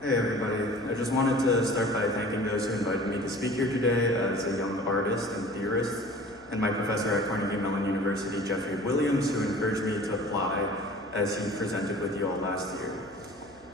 Hey everybody, I just wanted to start by thanking those who invited me to speak here today as a young artist and theorist, and my professor at Carnegie Mellon University, Jeffrey Williams, who encouraged me to apply as he presented with you all last year.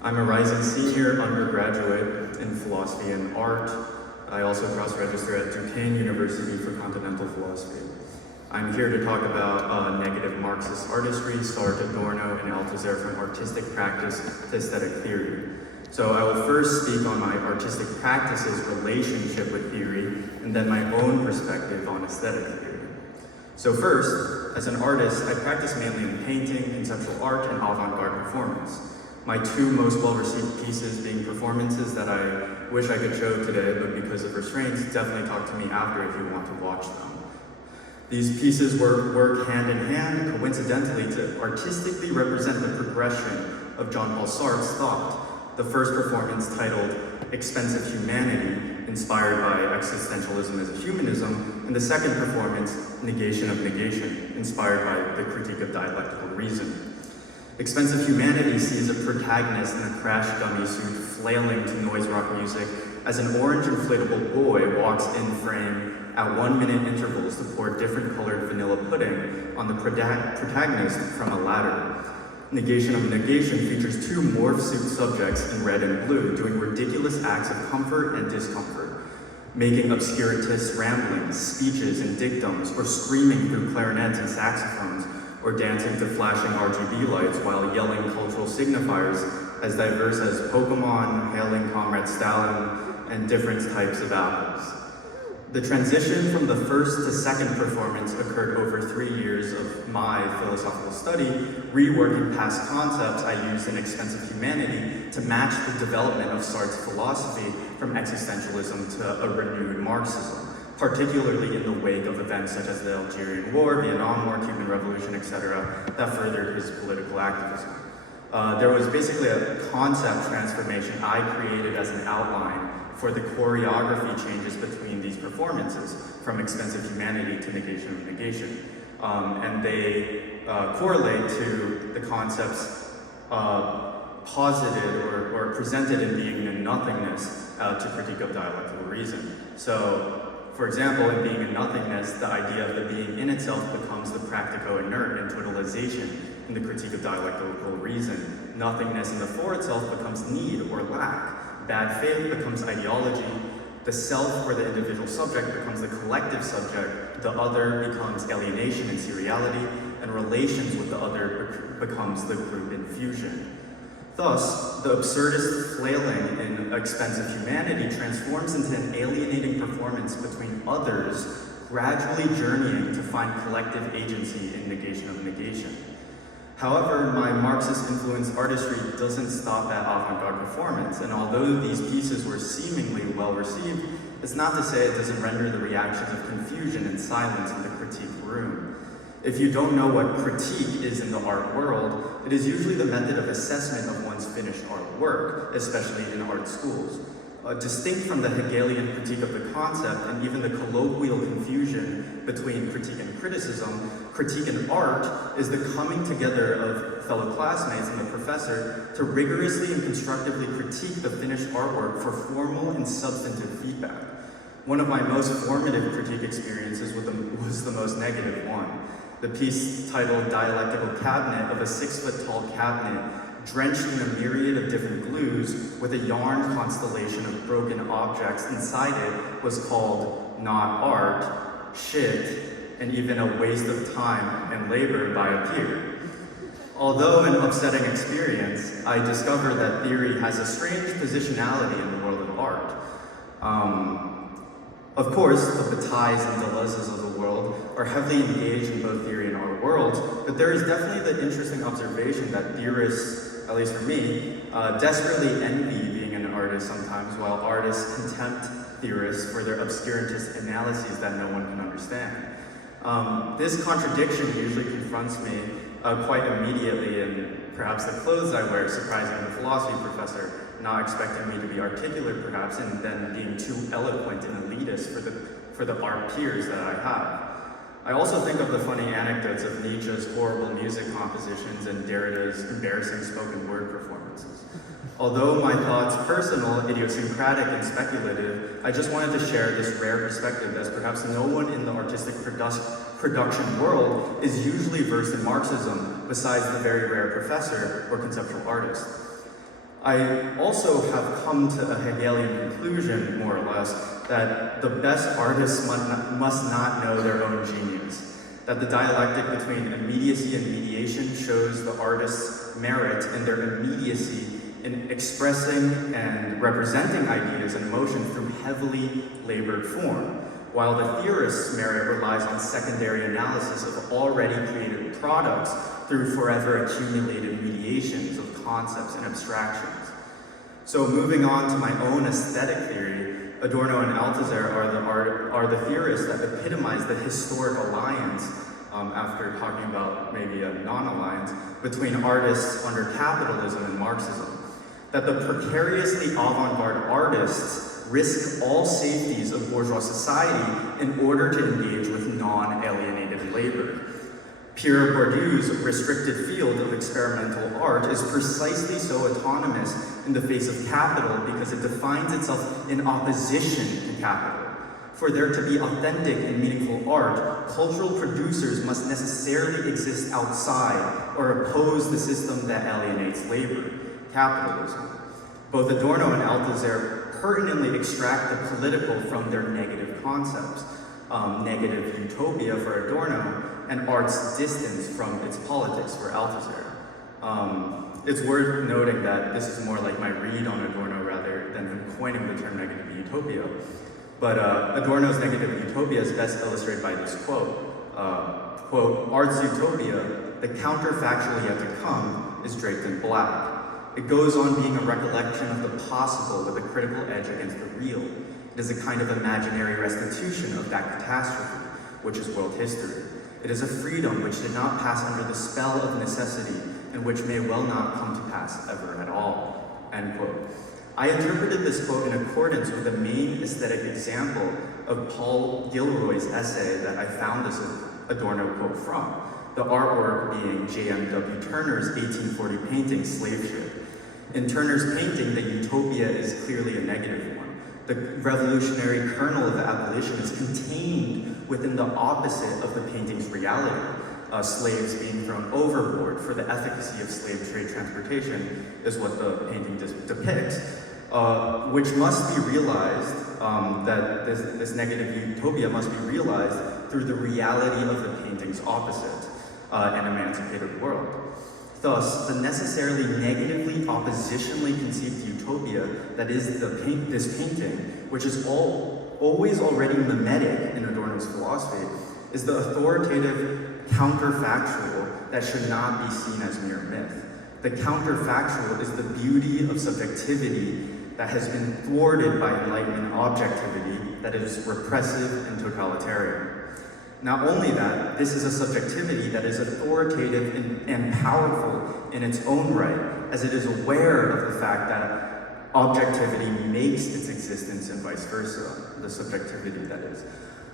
I'm a rising senior undergraduate in philosophy and art. I also cross-register at Duquesne University for continental philosophy. I'm here to talk about negative Marxist artistry, Sartre, Adorno, and Althusser from artistic practice to aesthetic theory. So I will first speak on my artistic practice's relationship with theory, and then my own perspective on aesthetic theory. So first, as an artist, I practice mainly in painting, conceptual art, and avant-garde performance. My two most well-received pieces being performances that I wish I could show today, but because of restraints, definitely talk to me after if you want to watch them. These pieces work hand in hand, coincidentally, to artistically represent the progression of Jean-Paul Sartre's thought. The first performance, titled Expensive Humanity, inspired by existentialism as a humanism, and the second performance, Negation of Negation, inspired by the critique of dialectical reason. Expensive Humanity sees a protagonist in a crash dummy suit flailing to noise rock music as an orange inflatable boy walks in frame at 1-minute intervals to pour different colored vanilla pudding on the protagonist from a ladder. Negation of Negation features two morph suit subjects in red and blue doing ridiculous acts of comfort and discomfort, making obscuritist ramblings, speeches, and dictums, or screaming through clarinets and saxophones, or dancing to flashing RGB lights while yelling cultural signifiers as diverse as Pokemon, hailing Comrade Stalin, and different types of apples. The transition from the first to second performance occurred over 3 years of my philosophical study, reworking past concepts I used in Expensive Humanity to match the development of Sartre's philosophy from existentialism to a renewed Marxism, particularly in the wake of events such as the Algerian War, Vietnam War, Cuban Revolution, etc., that furthered his political activism. There was basically a concept transformation I created as an outline for the choreography changes between these performances, from Expensive Humanity to Negation of Negation. And they correlate to the concepts posited or presented in Being and Nothingness to critique of dialectical reason. So, for example, in Being and Nothingness, the idea of the being in itself becomes the practico-inert and totalization in the critique of dialectical reason. Nothingness in the for itself becomes need or lack. Bad faith becomes ideology. The self or the individual subject becomes the collective subject. The other becomes alienation and seriality, and relations with the other becomes the group infusion. Thus, the absurdist flailing in Expensive Humanity transforms into an alienating performance between others, gradually journeying to find collective agency in Negation of Negation. However, my Marxist-influenced artistry doesn't stop at avant-garde performance, and although these pieces were seemingly well-received, it's not to say it doesn't render the reactions of confusion and silence in the critique room. If you don't know what critique is in the art world, it is usually the method of assessment of one's finished artwork, especially in art schools. Distinct from the Hegelian critique of the concept and even the colloquial confusion between critique and criticism, critique in art is the coming together of fellow classmates and the professor to rigorously and constructively critique the finished artwork for formal and substantive feedback. One of my most formative critique experiences was the most negative one. The piece titled Dialectical Cabinet of a 6-foot-tall cabinet drenched in a myriad of different glues with a yarn constellation of broken objects inside it was called Not Art, Shit, and even a waste of time and labor by a peer. Although an upsetting experience, I discovered that theory has a strange positionality in the world of art. Of course, the Batailles and Deleuze's of the world are heavily engaged in both theory and art worlds, but there is definitely the interesting observation that theorists, at least for me, desperately envy being an artist sometimes, while artists contempt theorists for their obscurantist analyses that no one can understand. This contradiction usually confronts me quite immediately in perhaps the clothes I wear, surprising the philosophy professor, not expecting me to be articulate perhaps, and then being too eloquent and elitist for the art peers that I have. I also think of the funny anecdotes of Nietzsche's horrible music compositions and Derrida's embarrassing spoken word performances. Although my thoughts personal, idiosyncratic, and speculative, I just wanted to share this rare perspective, as perhaps no one in the artistic production world is usually versed in Marxism besides the very rare professor or conceptual artist. I also have come to a Hegelian conclusion, more or less, that the best artists must not know their own genius, that the dialectic between immediacy and mediation shows the artist's merit in their immediacy in expressing and representing ideas and emotions through heavily labored form, while the theorist's merit relies on secondary analysis of already created products through forever accumulated mediations of concepts and abstractions. So moving on to my own aesthetic theory, Adorno and Althusser are the theorists that epitomize the historic alliance, after talking about maybe a non-alliance, between artists under capitalism and Marxism. That the precariously avant-garde artists risk all safeties of bourgeois society in order to engage with non-alienated labor. Pierre Bourdieu's restricted field of experimental art is precisely so autonomous in the face of capital because it defines itself in opposition to capital. For there to be authentic and meaningful art, cultural producers must necessarily exist outside or oppose the system that alienates labor, capitalism. Both Adorno and Althusser pertinently extract the political from their negative concepts, negative utopia for Adorno, and art's distance from its politics for Althusser. It's worth noting that this is more like my read on Adorno rather than him coining the term negative utopia. But Adorno's negative utopia is best illustrated by this quote. Quote, "Art's utopia, the counterfactual yet to come, is draped in black. It goes on being a recollection of the possible with a critical edge against the real. It is a kind of imaginary restitution of that catastrophe, which is world history. It is a freedom which did not pass under the spell of necessity and which may well not come to pass ever at all." End quote. I interpreted this quote in accordance with the main aesthetic example of Paul Gilroy's essay that I found this Adorno quote from, the artwork being J.M.W. Turner's 1840 painting, Slave Ship. In Turner's painting, the utopia is clearly a negative one. The revolutionary kernel of abolition is contained within the opposite of the painting's reality, slaves being thrown overboard for the efficacy of slave trade transportation is what the painting depicts, which must be realized, that this negative utopia must be realized through the reality of the painting's opposite, an emancipated world. Thus, the necessarily negatively oppositionally conceived utopia that is this painting, which is always already mimetic in Adorno's philosophy, is the authoritative counterfactual that should not be seen as mere myth. The counterfactual is the beauty of subjectivity that has been thwarted by Enlightenment objectivity that is repressive and totalitarian. Not only that, this is a subjectivity that is authoritative and powerful in its own right, as it is aware of the fact that objectivity makes its existence and vice versa, the subjectivity that is.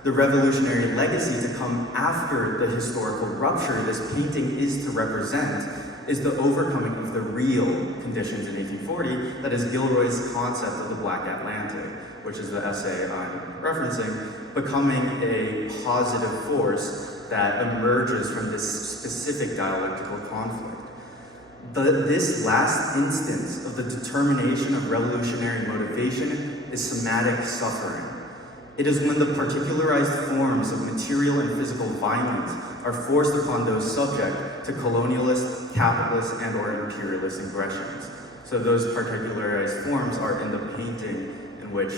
The revolutionary legacy to come after the historical rupture this painting is to represent is the overcoming of the real conditions in 1840, that is Gilroy's concept of the Black Atlantic, which is the essay I'm referencing, becoming a positive force that emerges from this specific dialectical conflict. This last instance of the determination of revolutionary motivation is somatic suffering. It is when the particularized forms of material and physical violence are forced upon those subject to colonialist, capitalist, and/or imperialist aggressions. So those particularized forms are in the painting in which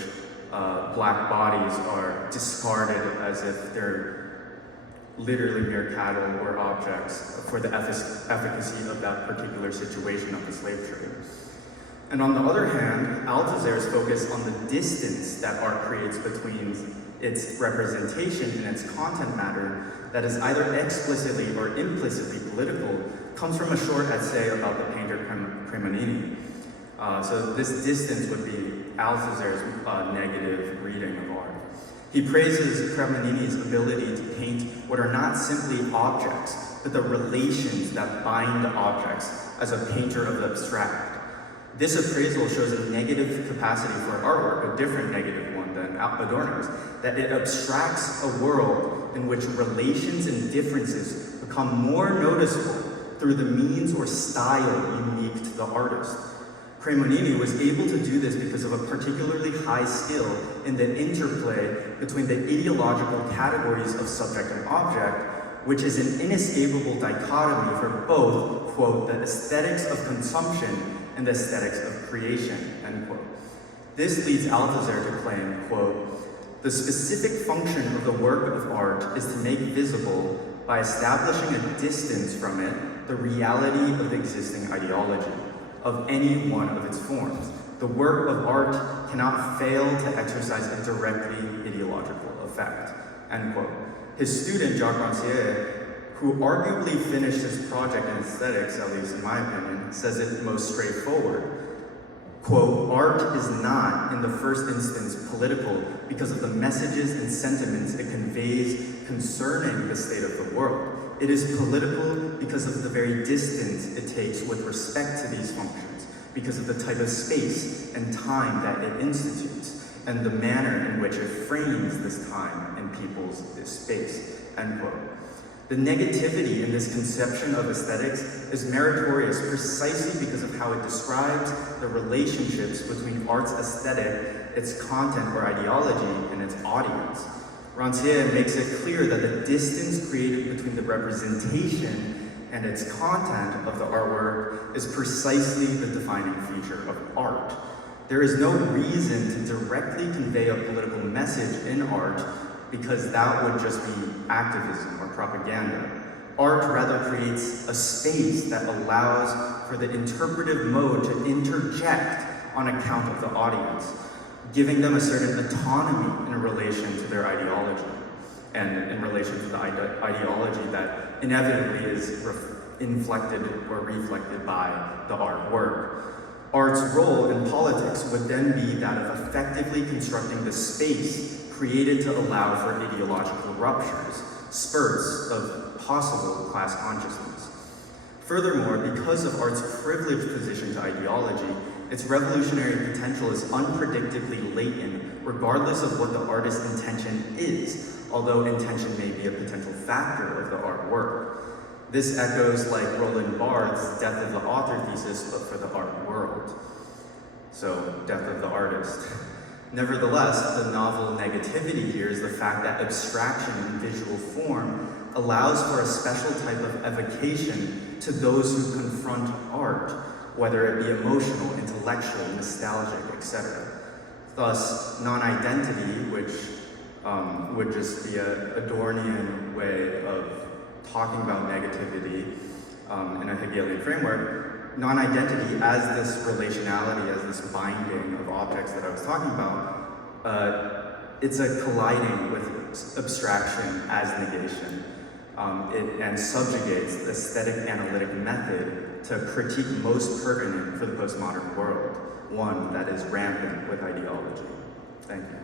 black bodies are discarded as if they're literally mere cattle or objects for the efficacy of that particular situation of the slave trade. And on the other hand, Althusser's focus on the distance that art creates between its representation and its content matter that is either explicitly or implicitly political comes from a short essay about the painter Cremonini. So this distance would be Althusser's negative reading of art. He praises Cremonini's ability to paint what are not simply objects, but the relations that bind objects as a painter of the abstract. This appraisal shows a negative capacity for artwork, a different negative one than Adorno's, that it abstracts a world in which relations and differences become more noticeable through the means or style unique to the artist. Cremonini was able to do this because of a particularly high skill in the interplay between the ideological categories of subject and object, which is an inescapable dichotomy for both, quote, the aesthetics of consumption and the aesthetics of creation, end quote. This leads Althusser to claim, quote, the specific function of the work of art is to make visible, by establishing a distance from it, the reality of the existing ideology, of any one of its forms. The work of art cannot fail to exercise a directly ideological effect, end quote. His student, Jacques Rancière, who arguably finished his project in aesthetics, at least in my opinion, says it most straightforward. Quote, art is not, in the first instance, political because of the messages and sentiments it conveys concerning the state of the world. It is political because of the very distance it takes with respect to these functions, because of the type of space and time that it institutes, and the manner in which it frames this time and peoples this space, end quote. The negativity in this conception of aesthetics is meritorious precisely because of how it describes the relationships between art's aesthetic, its content or ideology, and its audience. Rancière makes it clear that the distance created between the representation and its content of the artwork is precisely the defining feature of art. There is no reason to directly convey a political message in art because that would just be activism or propaganda. Art rather creates a space that allows for the interpretive mode to interject on account of the audience, giving them a certain autonomy in relation to their ideology and in relation to the ideology that inevitably is inflected or reflected by the artwork. Art's role in politics would then be that of effectively constructing the space created to allow for ideological ruptures, spurts of possible class consciousness. Furthermore, because of art's privileged position to ideology, its revolutionary potential is unpredictably latent, regardless of what the artist's intention is, although intention may be a potential factor of the artwork. This echoes like Roland Barthes' Death of the Author thesis, but for the art world. So, death of the artist. Nevertheless, the novel negativity here is the fact that abstraction in visual form allows for a special type of evocation to those who confront art, whether it be emotional, intellectual, nostalgic, etc. Thus, non-identity, which would just be a Adornian way of talking about negativity in a Hegelian framework, non-identity as this relationality, as this binding of objects that I was talking about, it's a colliding with abstraction as negation. And subjugates the aesthetic analytic method to critique most pertinent for the postmodern world, one that is rampant with ideology. Thank you.